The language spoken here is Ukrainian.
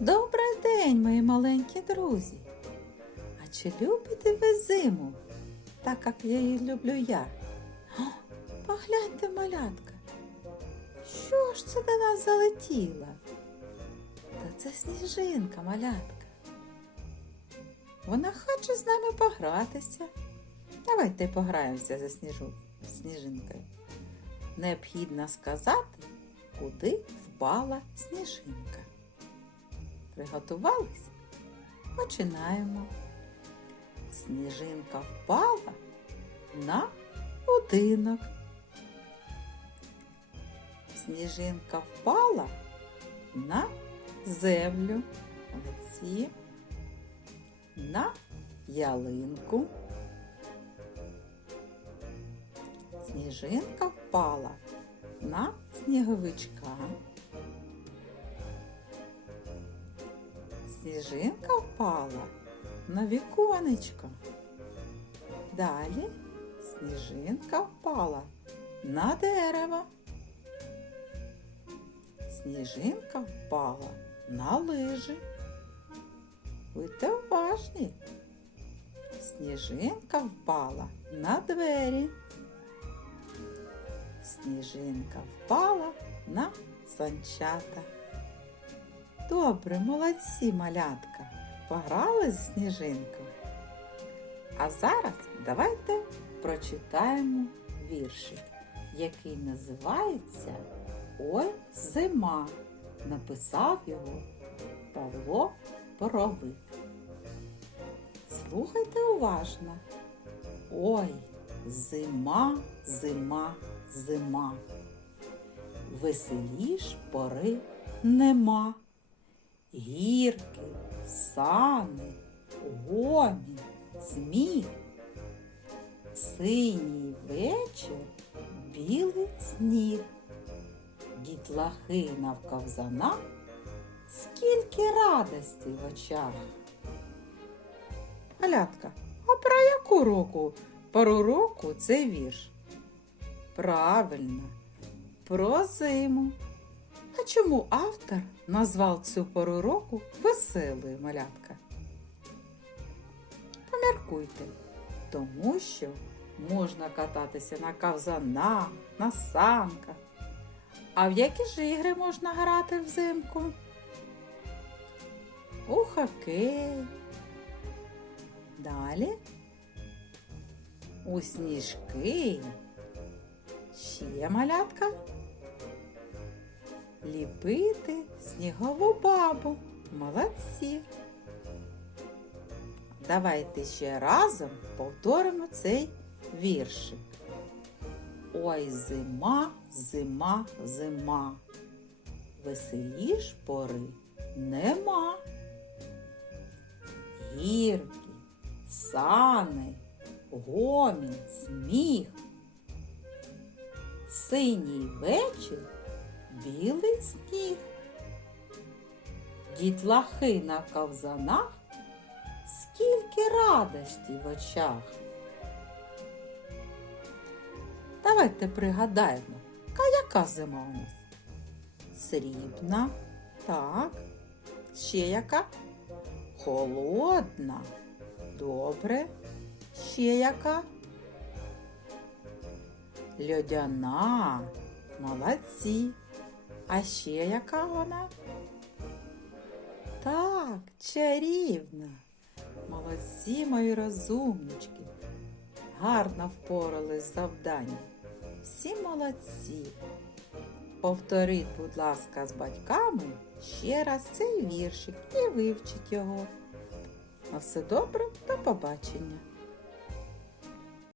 Добрий день, мої маленькі друзі. А чи любите ви зиму, так як я її люблю я? О, погляньте, малятка. Що ж це до нас залетіло? Та це сніжинка, малятка. Вона хоче з нами погратися. Давайте пограємося за сніжу, сніжинкою. Необхідно сказати, куди впала сніжинка. Приготувались? Починаємо. Сніжинка впала на будинок. Сніжинка впала на землю. Молодці. На ялинку. Сніжинка впала на сніговичка. Сніжинка впала на віконечко. Далі сніжинка впала на дерево. Сніжинка впала на лижі. Будьте уважні. Сніжинка впала на двері. Сніжинка впала на санчата. Добре, молодці, малятка. Пограли з сніжинкою. А зараз давайте прочитаємо віршик, який називається Ой зима. Написав його Павло Боровик. Слухайте уважно. Ой, зима, зима, зима. Веселіш пори нема. Гірки, сани, гомін, сміх. Синій вечір, білий сніг. Дітлахи навковзана, скільки радості в очах. Малятка, а про яку року пору року цей вірш? Правильно, про зиму. А чому автор назвав цю пору року веселою малятка? Поміркуйте, тому що можна кататися на ковзанах, на санках. А в які ж ігри можна грати взимку? У хокей. Далі у сніжки. Ще малятка. Ліпити снігову бабу. Молодці. Давайте ще разом повторимо цей віршик. Ой, зима, зима, зима. Веселіш пори нема. Гірки, сани, гомін, сміх. Синій вечір, білий сніг. Дітлахи на ковзанах, скільки радості в очах. Давайте пригадаємо, а яка зима у нас? Срібна, так. Ще яка? Холодна. Добре. Ще яка? Льодяна. Молодці. А ще яка вона? Так, чарівна. Молодці мої розумнички. Гарно впорались з завданням. Всі молодці. Повторіть, будь ласка, з батьками ще раз цей віршик і вивчіть його. На все добре, до побачення!